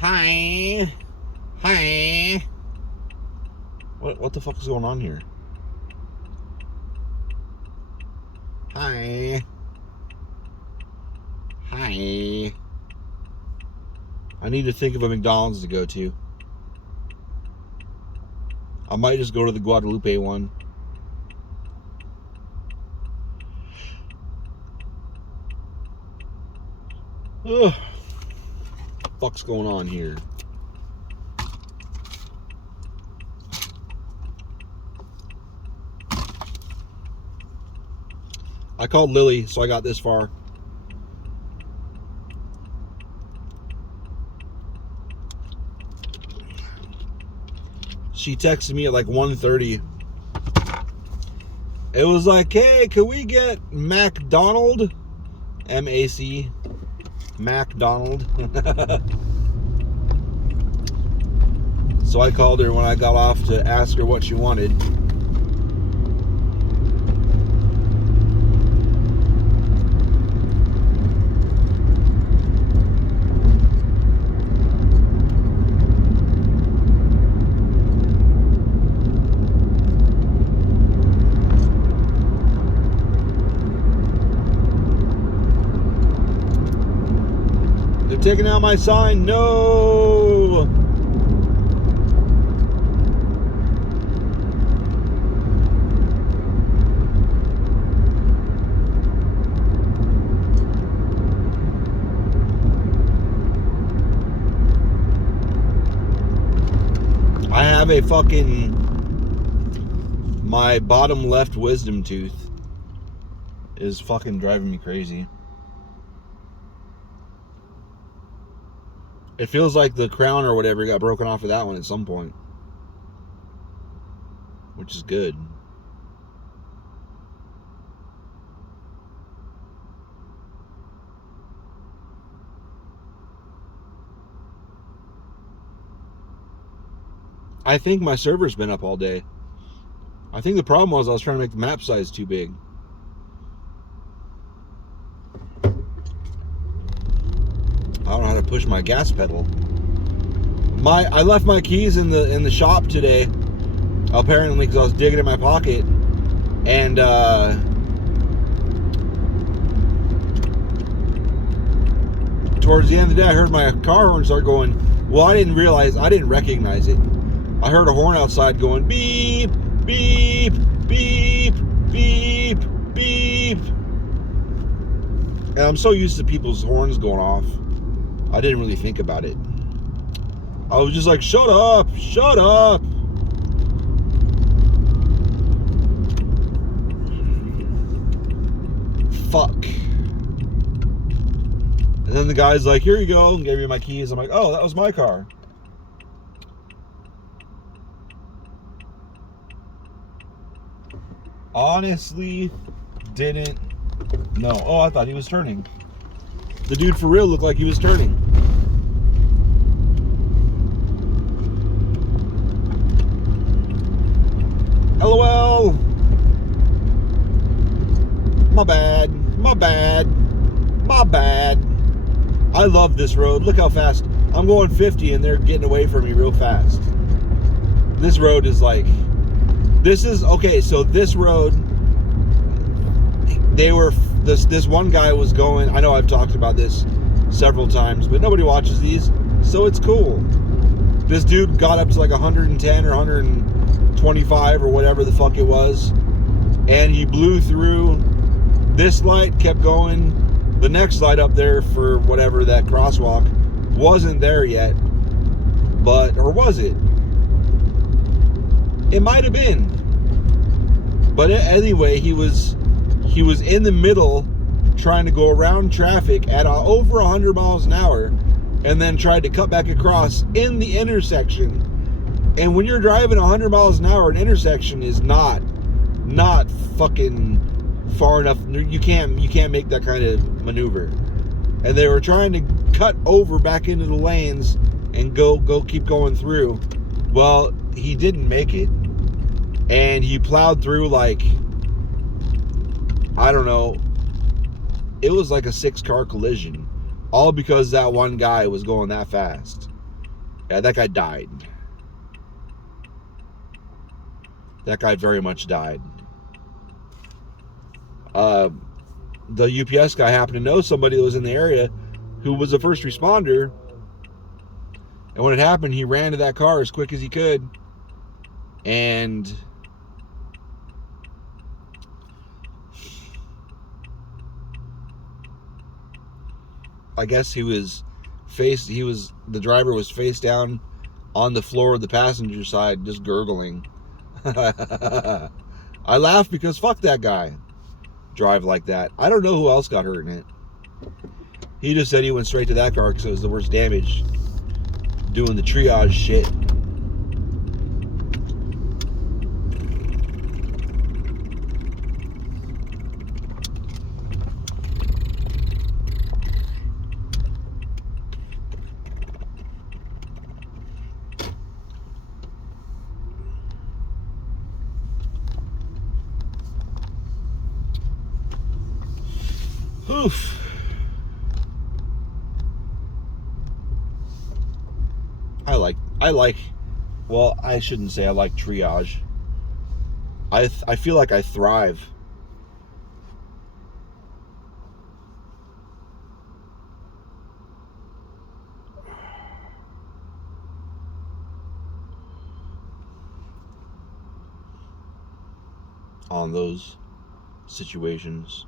Hi. Hi. What the fuck is going on here? Hi. Hi. I need to think of a McDonald's to go to. I might just go to the Guadalupe one. Ugh. Fuck's going on here? I called Lily, so I got this far. She texted me at like 1:30. It was like, hey, can we get McDonald? M-A-C. McDonald. So I called her when I got off to ask her what she wanted. They're taking out my sign. No! I have a fucking... My bottom left wisdom tooth is fucking driving me crazy. It feels like the crown or whatever got broken off of that one at some point. Which is good. I think my server's been up all day. I think the problem was I was trying to make the map size too big. I don't know how to push my gas pedal. I left my keys in the shop today, apparently, because I was digging in my pocket, and towards the end of the day, I heard my car horn start going. Well, I didn't recognize it. I heard a horn outside going beep, beep, beep, beep, beep. And I'm so used to people's horns going off, I didn't really think about it. I was just like, shut up, shut up. Fuck. And then the guy's like, here you go, and gave me my keys. I'm like, oh, that was my car. Honestly, didn't know. Oh, I thought he was turning. The dude for real looked like he was turning. LOL. My bad. My bad. My bad. I love this road. Look how fast. I'm going 50 and they're getting away from me real fast. This road is like... This is... Okay, so this road... They were... This one guy was going... I know I've talked about this several times, but nobody watches these, so it's cool. This dude got up to like 110 or 125 or whatever the fuck it was, and he blew through. This light kept going. The next light up there for whatever that crosswalk wasn't there yet, but... Or was it? It might have been. But anyway, he was in the middle trying to go around traffic at over 100 miles an hour and then tried to cut back across in the intersection. And when you're driving 100 miles an hour, an intersection is not fucking far enough. You can't make that kind of maneuver. And they were trying to cut over back into the lanes and go keep going through. Well, he didn't make it. And he plowed through like, I don't know, it was like a 6-car collision, all because that one guy was going that fast. Yeah, that guy died. That guy very much died. The UPS guy happened to know somebody that was in the area who was a first responder. And when it happened, he ran to that car as quick as he could. And I guess the driver was face down on the floor of the passenger side, just gurgling. I laugh because fuck that guy. Drive like that. I don't know who else got hurt in it. He just said he went straight to that car because it was the worst damage. Doing the triage shit. Oof. Well, I shouldn't say I like triage. I feel like I thrive. On those situations.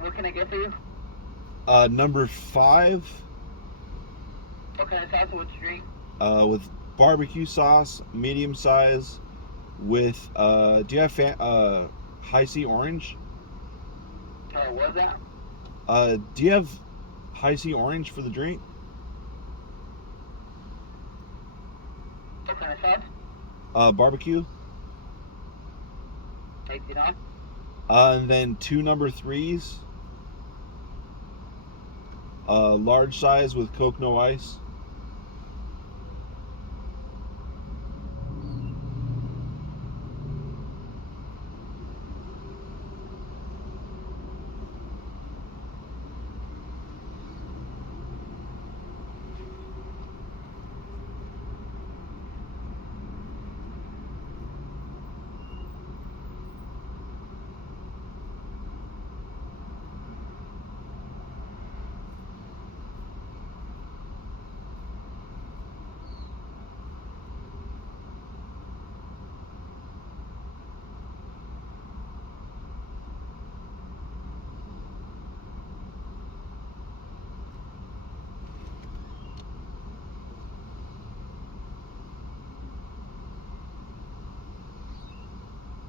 What can I get for you? Number 5. What kind of sauce? What's your drink? With barbecue sauce, medium size. With do you have high C orange? What was that? Do you have high C orange for the drink? What kind of sauce? Barbecue. $18. And then 2 number 3s. Large size with Coke, no ice.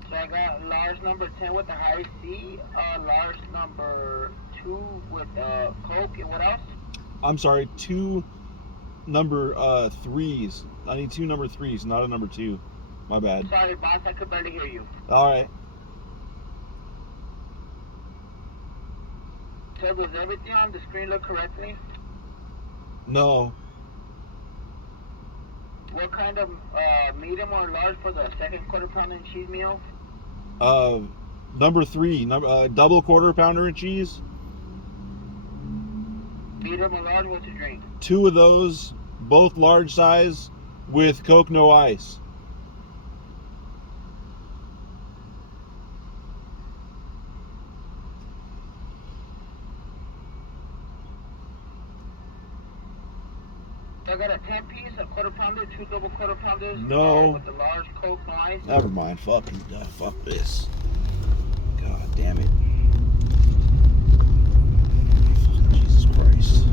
So I got large number 10 with the high C, large number 2 with Coke, and what else? I'm sorry, 2 number 3s. I need 2 number 3s, not a number 2. My bad. Sorry, boss, I could barely hear you. All right. So does everything on the screen look correctly? No. What kind of medium or large for the second quarter pounder and cheese meal? Number 3, double quarter pounder and cheese. Medium or large, what's your drink? 2 of those, both large size, with Coke, no ice. I got a 10-piece, a quarter pounder, 2 double quarter pounders. No. With the large Coke, no ice. Never mind. Fuck this. God damn it. Jesus Christ.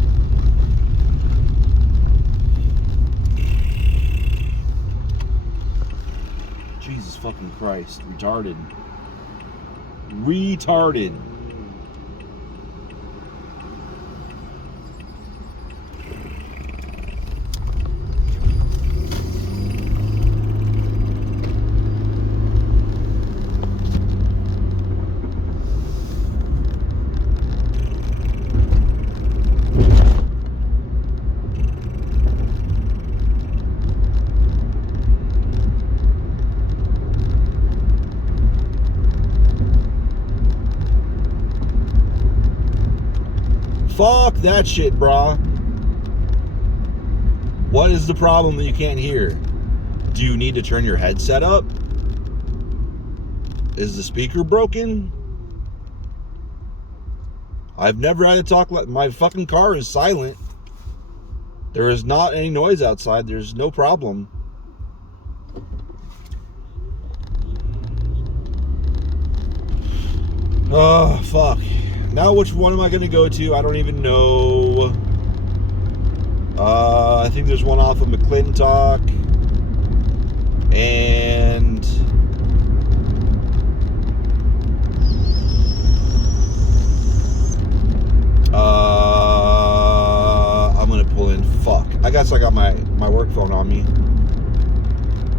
Jesus fucking Christ. Retarded. Fuck that shit, brah. What is the problem that you can't hear? Do you need to turn your headset up? Is the speaker broken? I've never had to talk like my fucking car is silent. There is not any noise outside. There's no problem. Oh, fuck. Now which one am I going to go to? I don't even know. I think there's one off of McClintock. And I'm going to pull in. Fuck. I guess I got my work phone on me.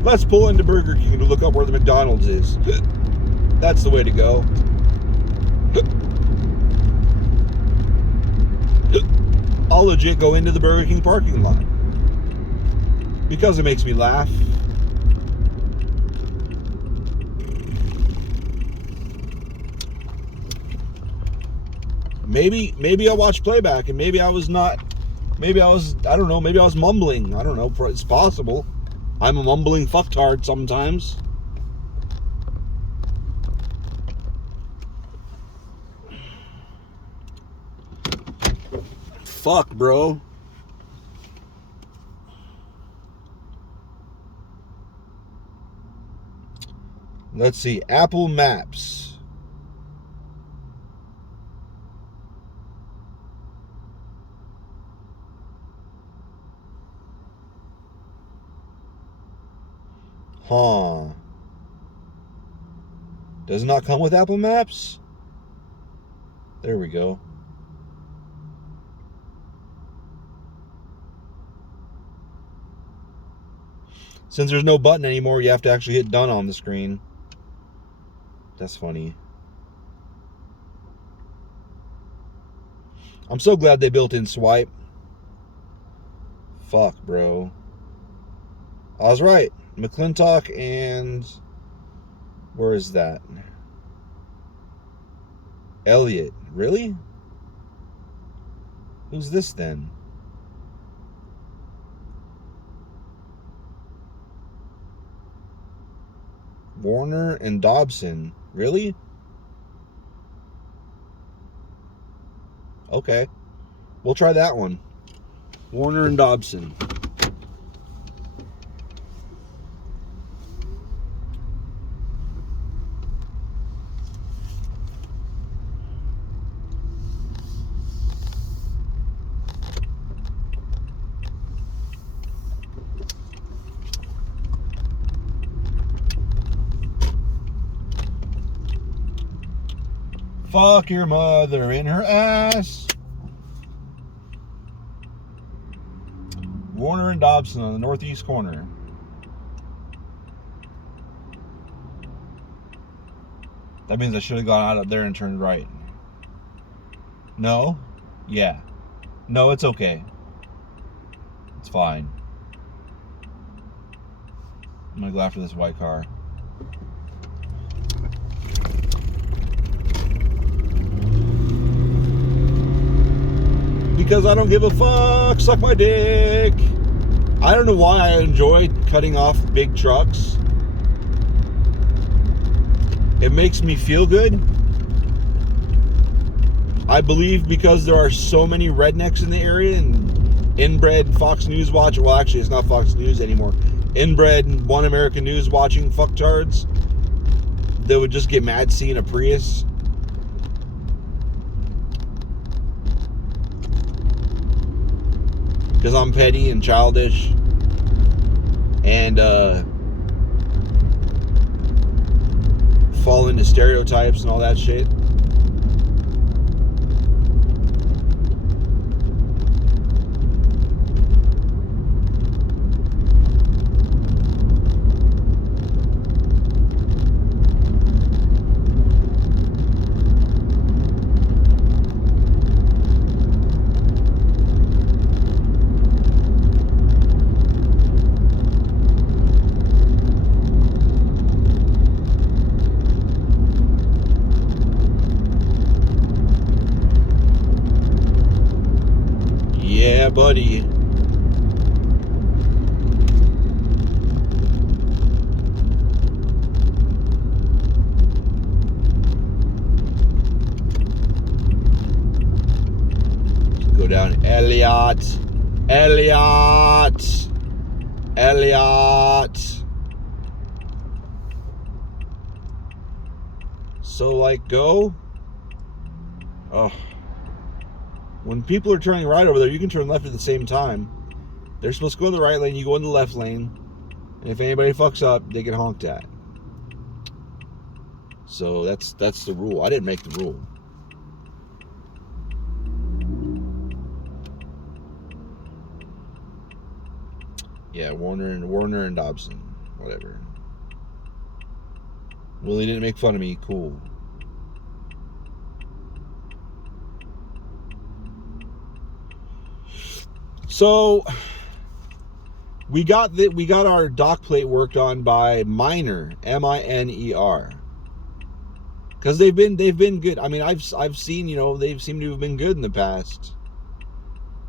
Let's pull into Burger King to look up where the McDonald's is. That's the way to go. I'll legit go into the Burger King parking lot because it makes me laugh. Maybe I'll watch playback and maybe I was I don't know, maybe I was mumbling. I don't know, it's possible. I'm a mumbling fucktard sometimes. Fuck, bro. Let's see. Apple Maps. Huh. Does it not come with Apple Maps? There we go. Since there's no button anymore, you have to actually hit done on the screen. That's funny. I'm so glad they built in swipe. Fuck, bro. I was right. McClintock and... where is that? Elliot. Really? Who's this then? Warner and Dobson. Really? Okay. We'll try that one. Warner and Dobson. Fuck your mother in her ass. Warner and Dobson on the northeast corner. That means I should have gone out up there and turned right. No? Yeah. No, it's okay. It's fine. I'm gonna go after this white car. Because I don't give a fuck. Suck my dick. I don't know why I enjoy cutting off big trucks. It makes me feel good. I believe because there are so many rednecks in the area and inbred Fox News watch. Well, actually, it's not Fox News anymore. Inbred One American News watching fucktards that would just get mad seeing a Prius. Because I'm petty and childish and fall into stereotypes and all that shit. buddy. Go down Elliot. Elliot. Elliot. So, like, go. Oh. When people are turning right over there, you can turn left at the same time. They're supposed to go in the right lane, you go in the left lane. And if anybody fucks up, they get honked at. So that's the rule. I didn't make the rule. Yeah, Warner and Dobson. Whatever. Willie didn't make fun of me. Cool. So we got our dock plate worked on by Miner, Miner, because they've been good. I mean, I've seen, you know, they've seemed to have been good in the past,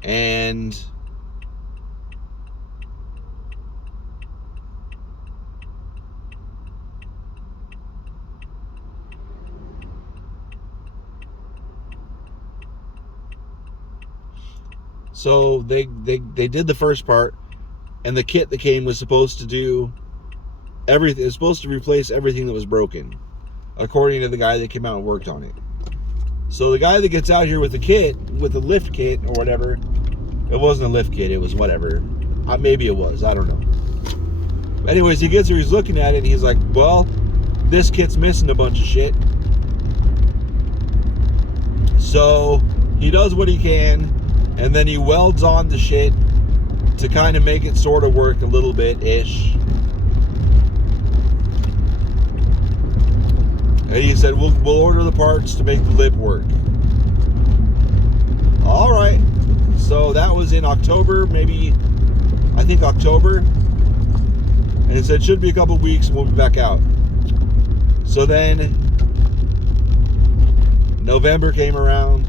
and so they did the first part, and the kit that came was supposed to do everything. It was supposed to replace everything that was broken, according to the guy that came out and worked on it. So the guy that gets out here with the kit, with the lift kit or whatever, it wasn't a lift kit, it was whatever. Maybe it was, I don't know. Anyways, he gets here, he's looking at it, and he's like, well, this kit's missing a bunch of shit. So he does what he can, and then he welds on the shit to kind of make it sort of work a little bit-ish. And he said, we'll order the parts to make the lip work. All right. So that was in October, I think October. And he said, it should be a couple weeks and we'll be back out. So then November came around.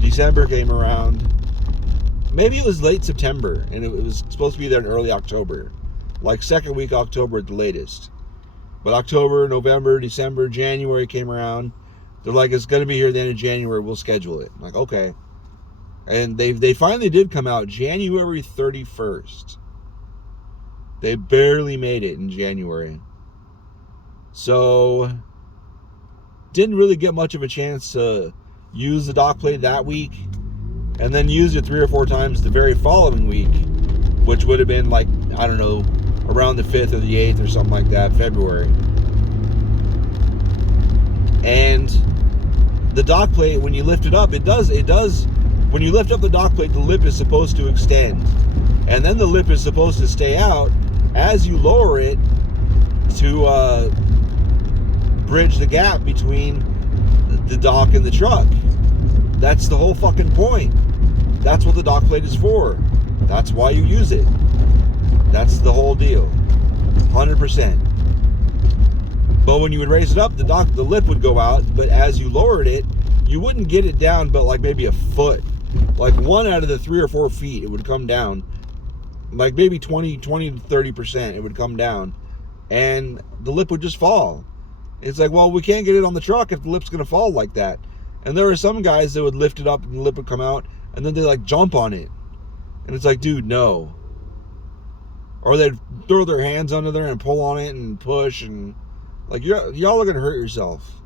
December came around. Maybe it was late September, and it was supposed to be there in early October. Like second week October at the latest. But October, November, December, January came around. They're like, it's going to be here at the end of January. We'll schedule it. I'm like, okay. And they finally did come out January 31st. They barely made it in January. So, didn't really get much of a chance to use the dock plate that week. And then used it 3 or 4 times the very following week. Which would have been like, I don't know, around the 5th or the 8th or something like that, February. And the dock plate, when you lift it up, it does, when you lift up the dock plate, the lip is supposed to extend. And then the lip is supposed to stay out as you lower it to bridge the gap between the dock and the truck. That's the whole fucking point. That's what the dock plate is for. That's why you use it. That's the whole deal. 100%. But when you would raise it up, the lip would go out, but as you lowered it, you wouldn't get it down but like maybe a foot. Like 1 out of the 3 or 4 feet, it would come down. Like maybe 20 to 30%, it would come down. And the lip would just fall. It's like, well, we can't get it on the truck if the lip's going to fall like that. And there are some guys that would lift it up and the lip would come out, and then they like jump on it. And it's like, dude, no. Or they'd throw their hands under there and pull on it and push, and like, y'all are gonna hurt yourself.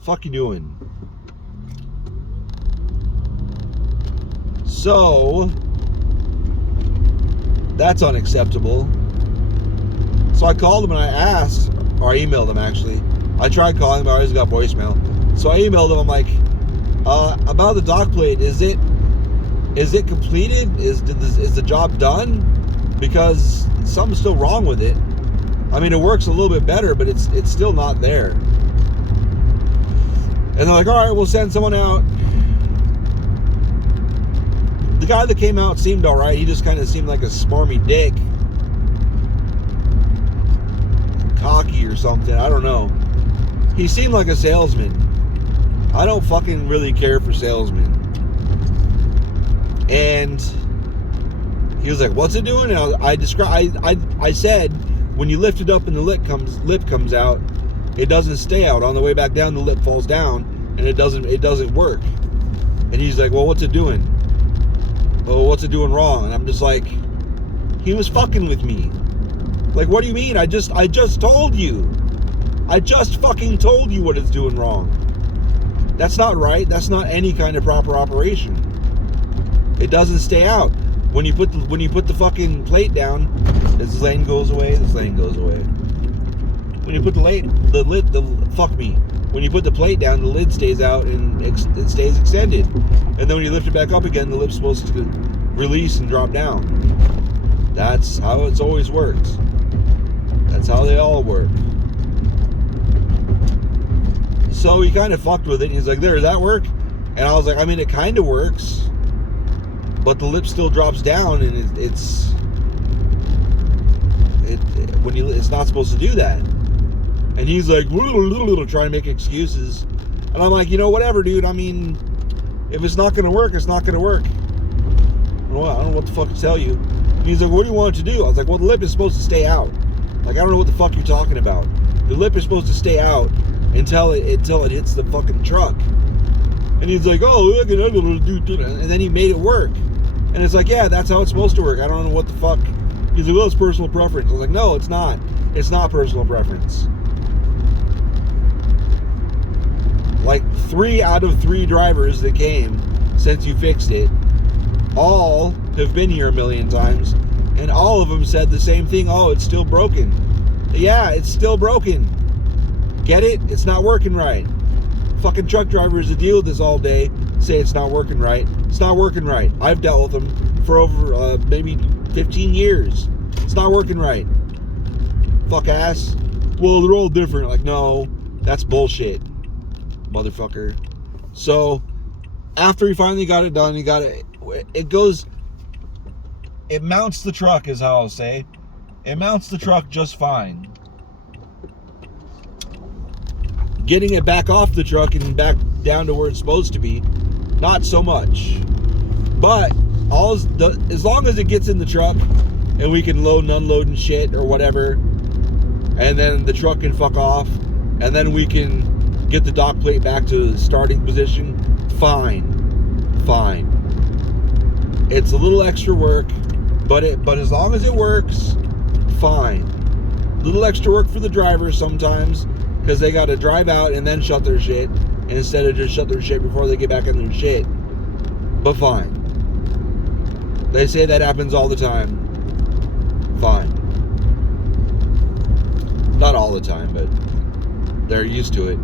Fuck you doing? So that's unacceptable. So I called him and I asked, or I emailed him actually. I tried calling him, but I always got voicemail. So I emailed him. I'm like, about the dock plate, is it completed? Is the job done? Because something's still wrong with it. I mean, it works a little bit better, but it's still not there. And they're like, all right, we'll send someone out. The guy that came out seemed all right. He just kind of seemed like a smarmy dick. Cocky or something. I don't know. He seemed like a salesman. I don't fucking really care for salesmen. And he was like, "What's it doing?" And I said, when you lift it up and the lip comes out, it doesn't stay out. On the way back down, the lip falls down, and it doesn't work. And he's like, "Well, what's it doing? Oh, what's it doing wrong?" And I'm just like, he was fucking with me. Like, what do you mean? I just told you. I just fucking told you what it's doing wrong. That's not right. That's not any kind of proper operation. It doesn't stay out. When you put the fucking plate down, this lane goes away, this lane goes away. When you put when you put the plate down, the lid stays out and it stays extended. And then when you lift it back up again, the lip's supposed to release and drop down. That's how it's always worked. That's how they all work. So he kind of fucked with it. And he's like, "There, does that work?" And I was like, "I mean, it kind of works, but the lip still drops down, and it's not supposed to do that." And he's like, trying to make excuses. And I'm like, whatever, dude. I mean, if it's not going to work, it's not going to work. I don't know what the fuck to tell you. And he's like, "What do you want it to do?" I was like, "Well, the lip is supposed to stay out. Like, I don't know what the fuck you're talking about. The lip is supposed to stay out until it hits the fucking truck." And he's like, "Oh, look at that little dude." And then he made it work. And it's like, yeah, that's how it's supposed to work. I don't know what the fuck. He's like, "Well, it's personal preference." I was like, "No, it's not. It's not personal preference." Like 3 out of 3 drivers that came since you fixed it all have been here a million times, and all of them said the same thing. "Oh, it's still broken." Yeah, it's still broken. Get it? It's not working right. Fucking truck drivers that deal with this all day say it's not working right. It's not working right. I've dealt with them for over maybe 15 years. It's not working right. Fuck ass. "Well, they're all different." Like, no, that's bullshit, motherfucker. So after he finally got it done, it mounts the truck, is how I'll say. It mounts the truck just fine. Getting it back off the truck and back down to where it's supposed to be, not so much. But as long as it gets in the truck and we can load and unload and shit or whatever, and then the truck can fuck off, and then we can get the dock plate back to the starting position, fine. It's a little extra work, but as long as it works, fine. A little extra work for the drivers sometimes, because they got to drive out and then shut their shit, instead of just shut their shit before they get back in their shit. But fine. They say that happens all the time. Fine. Not all the time, but they're used to it.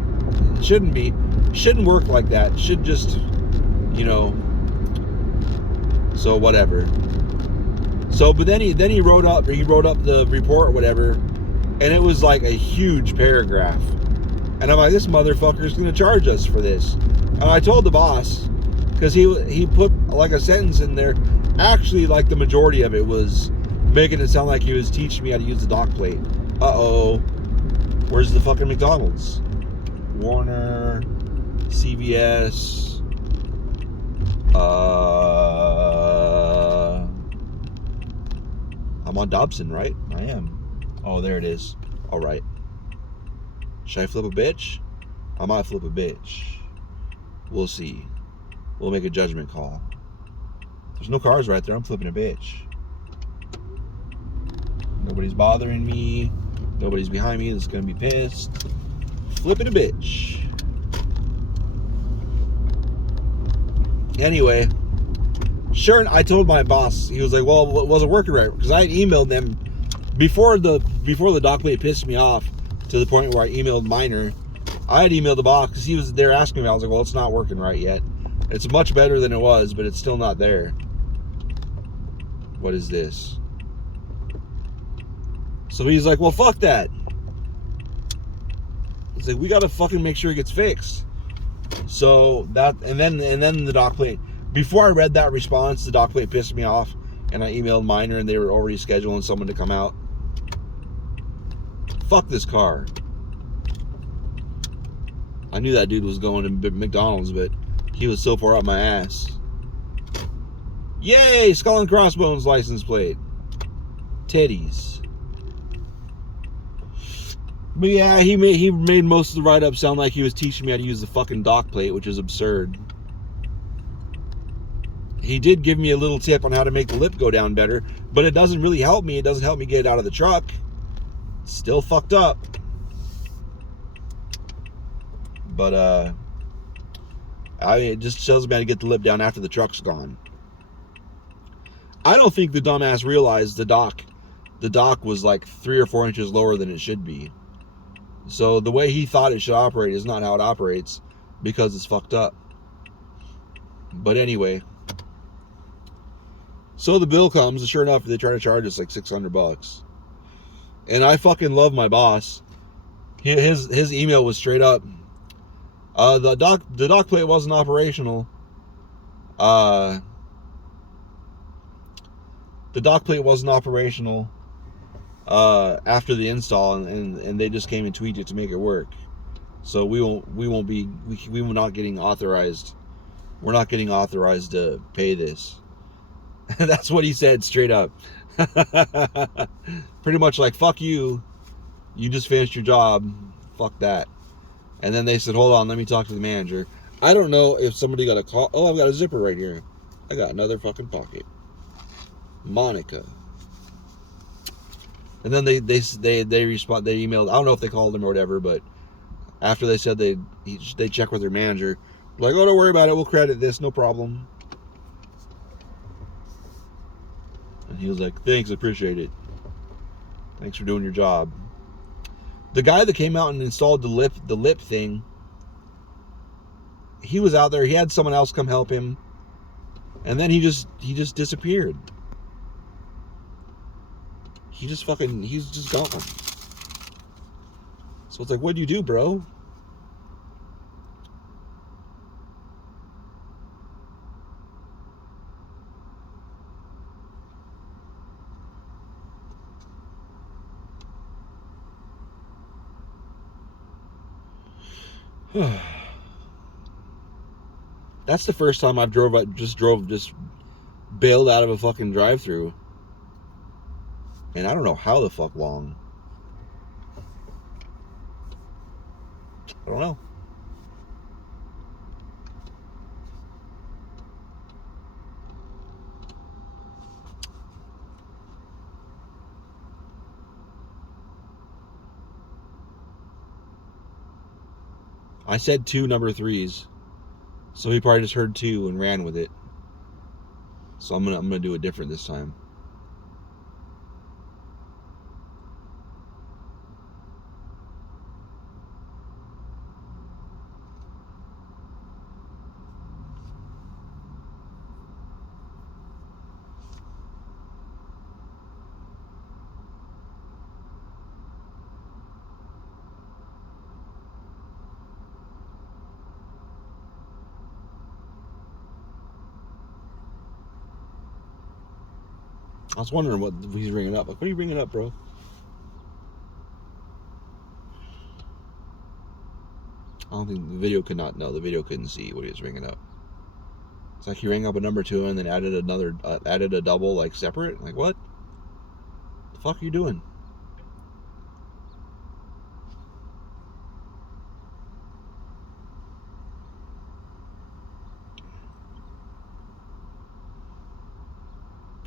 It shouldn't work like that. It should just, so whatever. So, but then he wrote up the report or whatever, and it was like a huge paragraph. And I'm like, this motherfucker's gonna charge us for this. And I told the boss, because he put like a sentence in there. Actually, like the majority of it was making it sound like he was teaching me how to use the dock plate. Uh-oh. Where's the fucking McDonald's? Warner, CVS, I'm on Dobson, right? I am. Oh, there it is. All right. Should I flip a bitch? I might flip a bitch. We'll see. We'll make a judgment call. There's no cars right there. I'm flipping a bitch. Nobody's bothering me. Nobody's behind me that's going to be pissed. Flipping a bitch. Anyway, sure, I told my boss, he was like, "Well, it wasn't working right," because I had emailed them before the dock plate pissed me off to the point where I emailed Miner. I had emailed the boss because they're asking me. I was like, "Well, it's not working right yet. It's much better than it was, but it's still not there." What is this? So he's like, "Well, fuck that." He's like, "We gotta fucking make sure it gets fixed." So that, and then the dock plate. Before I read that response, the dock plate pissed me off, and I emailed Miner, and they were already scheduling someone to come out. Fuck this car. I knew that dude was going to McDonald's, but he was so far up my ass. Yay! Skull and Crossbones license plate. Titties. But yeah, he made most of the write-up sound like he was teaching me how to use the fucking dock plate, which is absurd. He did give me a little tip on how to make the lip go down better, but it doesn't really help me. It doesn't help me get it out of the truck. It's still fucked up. But it just tells me how to get the lip down after the truck's gone. I don't think the dumbass realized the dock was like 3 or 4 inches lower than it should be. So the way he thought it should operate is not how it operates because it's fucked up. But anyway, so the bill comes, and sure enough, they try to charge us like $600. And I fucking love my boss. His email was straight up. The dock plate wasn't operational. The dock plate wasn't operational after the install, and they just came and tweaked it to make it work. So we will not getting authorized. We're not getting authorized to pay this. That's what he said straight up. Pretty much like, fuck you. You just finished your job. Fuck that. And then they said, hold on, let me talk to the manager. I don't know if somebody got a call. Oh, I've got a zipper right here. I got another fucking pocket. Monica. And then they emailed. I don't know if they called him or whatever, but after they said they check with their manager, like, oh, don't worry about it. We'll credit this, no problem. And he was like, thanks, I appreciate it. Thanks for doing your job. The guy that came out and installed the lip thing, he was out there. He had someone else come help him, and then he just disappeared. He's just gone. So it's like, what'd you do, bro? That's the first time I've just bailed out of a fucking drive-through. And I don't know how the fuck long. I don't know. I said 2 number 3s. So he probably just heard 2 and ran with it. So I'm gonna do it different this time. I was wondering what he's ringing up. Like, what are you ringing up, bro? I don't think the video could not know. The video couldn't see what he was ringing up. It's like he rang up a number 2 and then added a double, like, separate. Like, what? The fuck are you doing?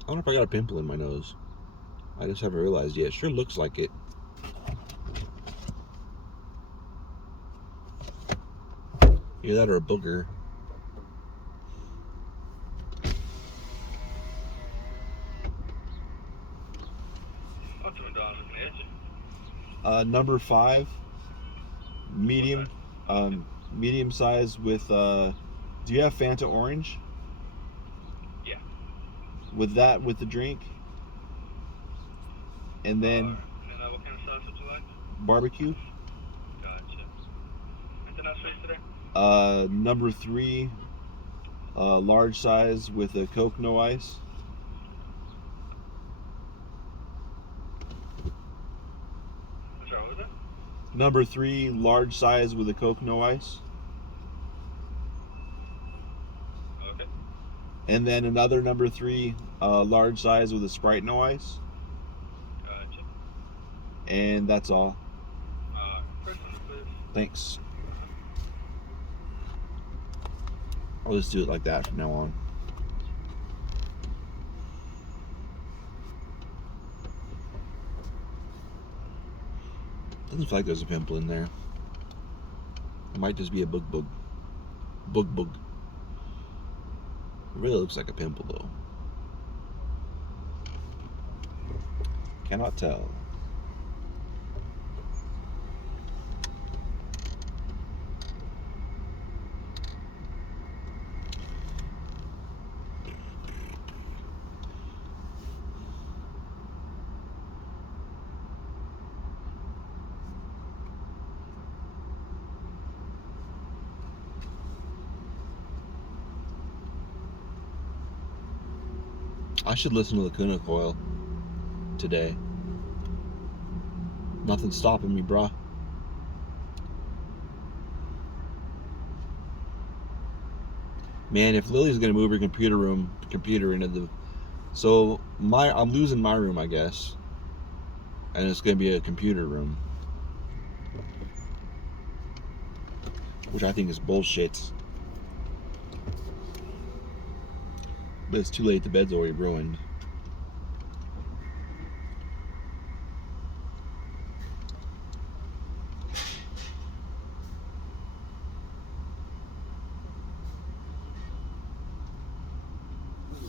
I wonder if I got a pimple in my nose. I just haven't realized yet. It sure looks like it. Either that or a booger. Number 5, medium, medium size with. Do you have Fanta orange? Yeah. With the drink. And then. What kind of sauce would you like? Barbecue. Gotcha. Anything else for you today? Number 3, large size with a Coke, no ice. Sorry, what was that? Number 3, large size with a Coke, no ice. Okay. And then another number 3, large size with a Sprite, no ice. Gotcha. And that's all. First one, please. Thanks. I'll just do it like that from now on. Doesn't feel like there's a pimple in there. It might just be a bug. It really looks like a pimple though. Cannot tell. I should listen to Lacuna Coil today. Nothing's stopping me, brah. Man, if Lily's gonna move her computer into the, so I'm losing my room, I guess, and it's gonna be a computer room, which I think is bullshit. But it's too late. The bed's already ruined.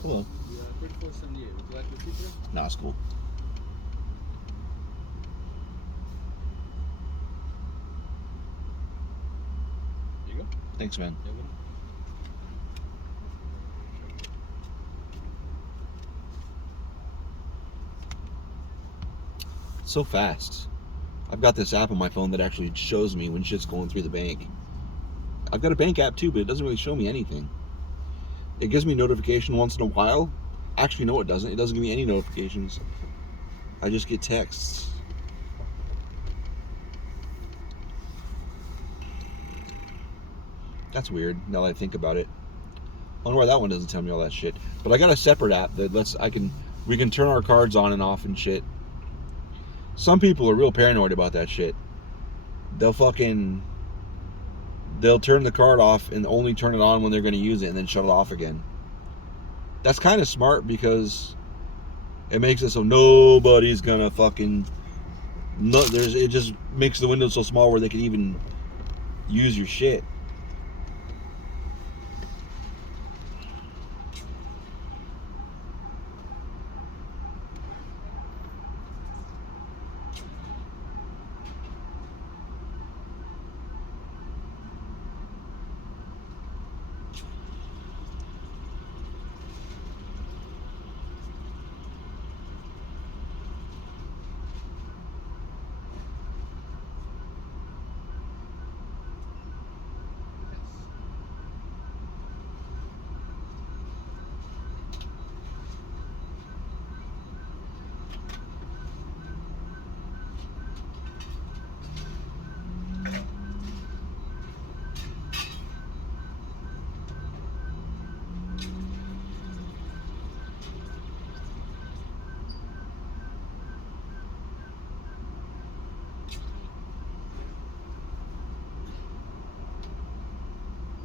Hello. 3478. Would you like the secret? Nah, it's cool. Here you go. Thanks, man. Yeah, well. So fast. I've got this app on my phone that actually shows me when shit's going through the bank. I've got a bank app too, but it doesn't really show me anything. It gives me notification once in a while. Actually, no, it doesn't. It doesn't give me any notifications. I just get texts. That's weird, now that I think about it. I wonder why that one doesn't tell me all that shit. But I got a separate app that we can turn our cards on and off and shit. Some people are real paranoid about that shit. They'll turn the card off and only turn it on when they're going to use it and then shut it off again. That's kind of smart because it makes it so nobody's gonna fucking it just makes the window so small where they can even use your shit.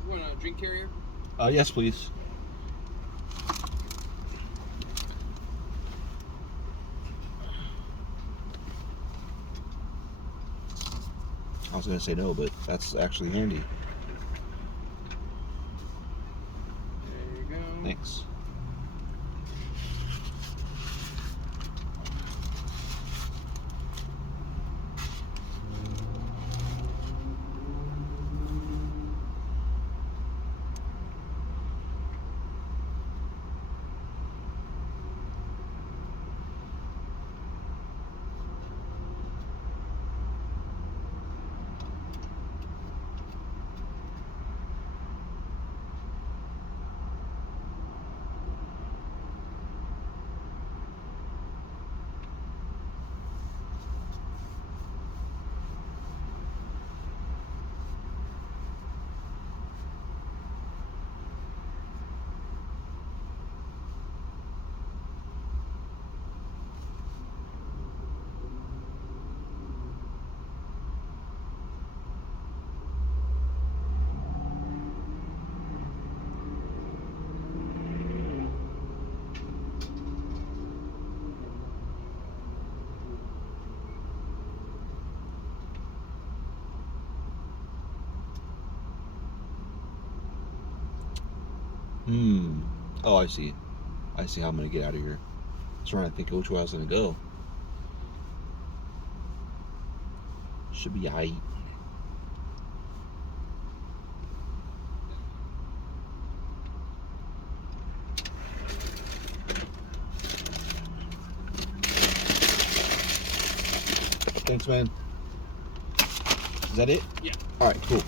You want a drink carrier? Yes, please. I was gonna say no, but that's actually handy. There you go. Thanks. Oh, I see. I see how I'm gonna get out of here. I was trying to think of which way I was gonna go. Should be aight. Thanks, man. Is that it? Yeah. All right, cool.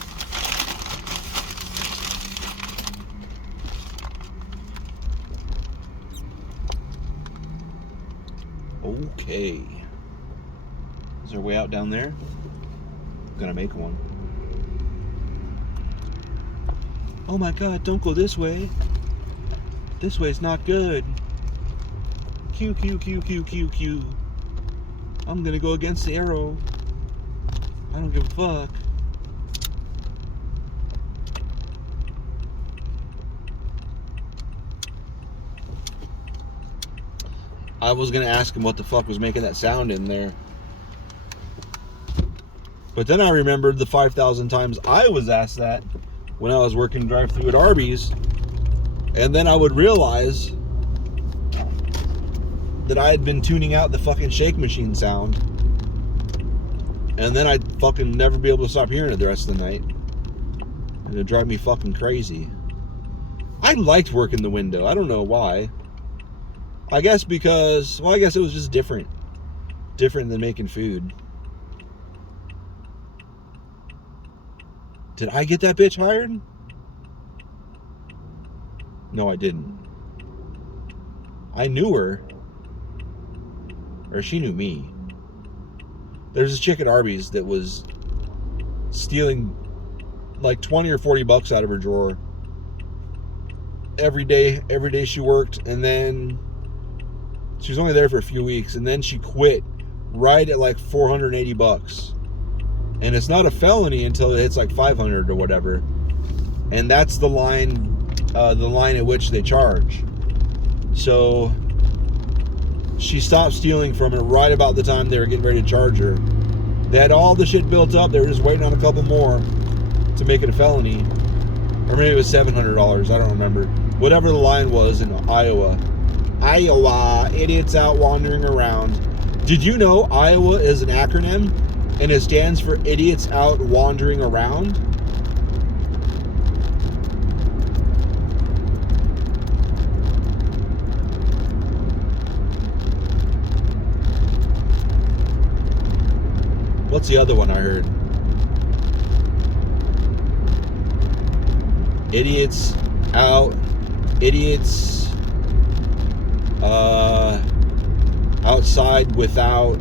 Okay. Is there a way out down there? Gonna make one. Oh my god, don't go this way. This way's not good. Q, Q, Q, Q, Q, Q. I'm gonna go against the arrow. I don't give a fuck. I was gonna ask him what the fuck was making that sound in there. But then I remembered the 5,000 times I was asked that when I was working drive-thru at Arby's. And then I would realize that I had been tuning out the fucking shake machine sound. And then I'd fucking never be able to stop hearing it the rest of the night. And it'd drive me fucking crazy. I liked working the window. I don't know why. I guess because, well, I guess it was just different. Different than making food. Did I get that bitch hired? No, I didn't. I knew her. Or she knew me. There's this chick at Arby's that was stealing like 20 or 40 bucks out of her drawer every day she worked, and then she was only there for a few weeks, and then she quit right at like 480 bucks. And it's not a felony until it hits like 500 or whatever. And that's the line at which they charge. So she stopped stealing from it right about the time they were getting ready to charge her. They had all the shit built up. They were just waiting on a couple more to make it a felony. Or maybe it was $700. I don't remember. Whatever the line was in Iowa. Iowa, idiots out wandering around. Did you know Iowa is an acronym? And it stands for idiots out wandering around? What's the other one I heard? Idiots out, outside without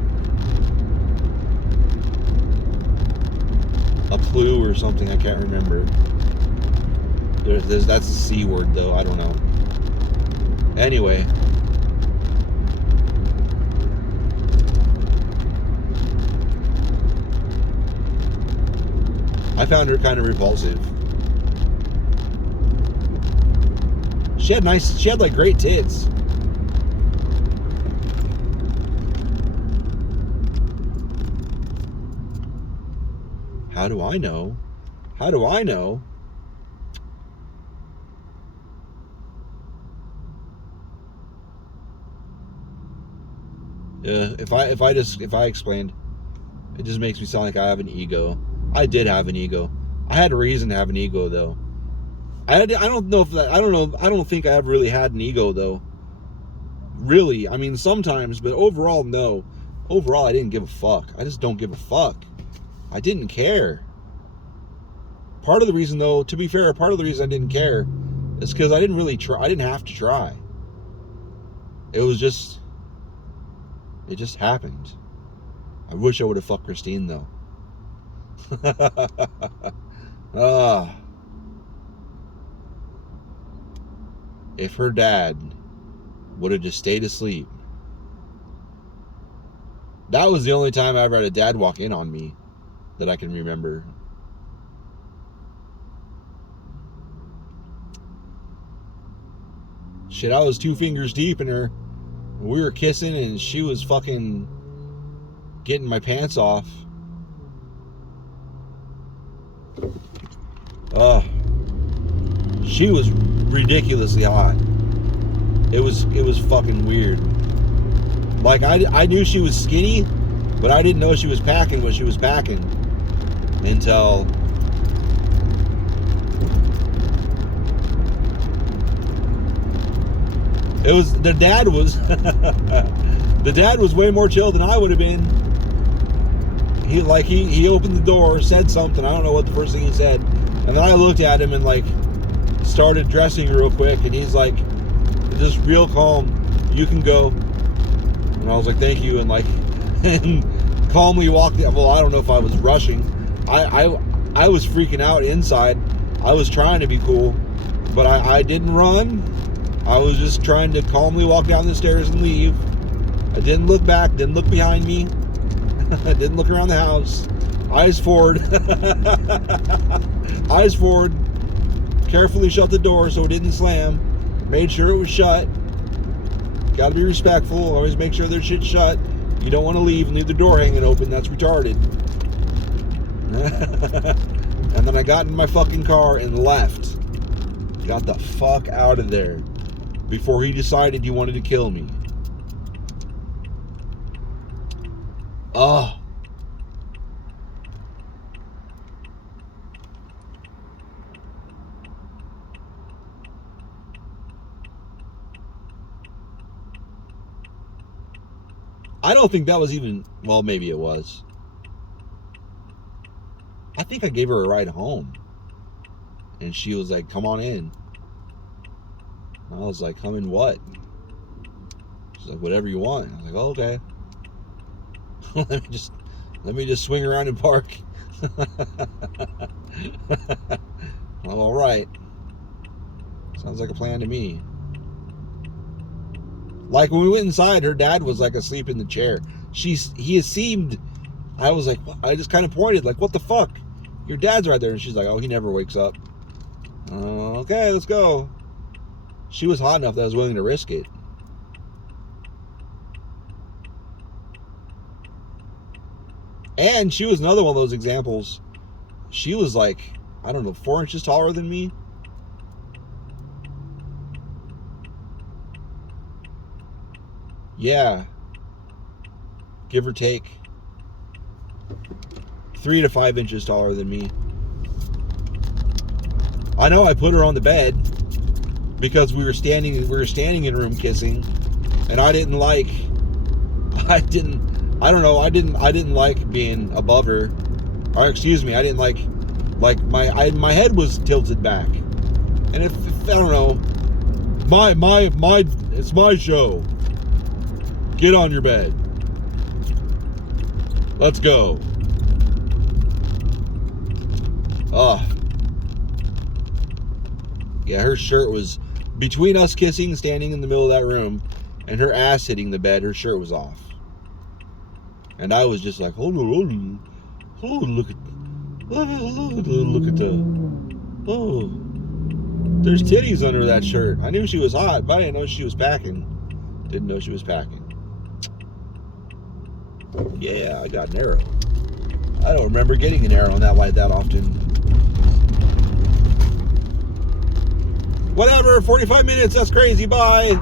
a clue or something. I can't remember. That's the C word though. I don't know. Anyway. I found her kind of repulsive. She had like great tits. How do I know? How do I know? If I explained, it just makes me sound like I have an ego. I did have an ego. I had a reason to have an ego though. I don't think I ever really had an ego though. Really, I mean sometimes, but overall no. Overall I didn't give a fuck. I just don't give a fuck. I didn't care. Part of the reason though, to be fair, part of the reason I didn't care is because I didn't really try. I didn't have to try. It just happened. I wish I would have fucked Christine though. If her dad would have just stayed asleep. That was the only time I ever had a dad walk in on me that I can remember. Shit, I was 2 fingers deep in her. We were kissing and she was fucking getting my pants off. She was ridiculously hot. It was fucking weird. Like I knew she was skinny, but I didn't know she was packing what she was packing until it was the dad was the dad was way more chill than I would have been. He opened the door, said something, I don't know what the first thing he said, and then I looked at him and like started dressing real quick, and he's like just real calm, you can go. And I was like, thank you, and like and calmly walked. Well, I don't know if I was rushing. I was freaking out inside. I was trying to be cool, but I didn't run. I was just trying to calmly walk down the stairs and leave. I didn't look back, didn't look behind me. I didn't look around the house. Eyes forward. Eyes forward. Carefully shut the door so it didn't slam. Made sure it was shut. Gotta be respectful. Always make sure their shit's shut. You don't want to leave and leave the door hanging open. That's retarded. And then I got in my fucking car and left. Got the fuck out of there before he decided he wanted to kill me. Oh. I don't think that was even, well, maybe it was. I think I gave her a ride home. And she was like, come on in. And I was like, come in what? She's like, whatever you want. I was like, oh, okay. let me just swing around and park. Well, all right. Sounds like a plan to me. Like when we went inside, her dad was like asleep in the chair. He seemed, I was like, I just kind of pointed like, what the fuck? Your dad's right there. And she's like, oh, he never wakes up. Okay, let's go. She was hot enough that I was willing to risk it. And she was another one of those examples. She was like, I don't know, 4 inches taller than me. Yeah. Give or take. 3 to 5 inches taller than me. I know I put her on the bed because we were standing in room kissing, and I didn't like being above her. Or excuse me, I didn't like my head was tilted back. And if I don't know, it's my show. Get on your bed. Let's go. Yeah, her shirt was between us kissing, standing in the middle of that room, and her ass hitting the bed. Her shirt was off, and I was just like, look at there's titties under that shirt. I knew she was hot, but I didn't know she was packing. Didn't know she was packing. Yeah, I got an arrow. I don't remember getting an arrow on that light that often. Whatever, 45 minutes, that's crazy, bye.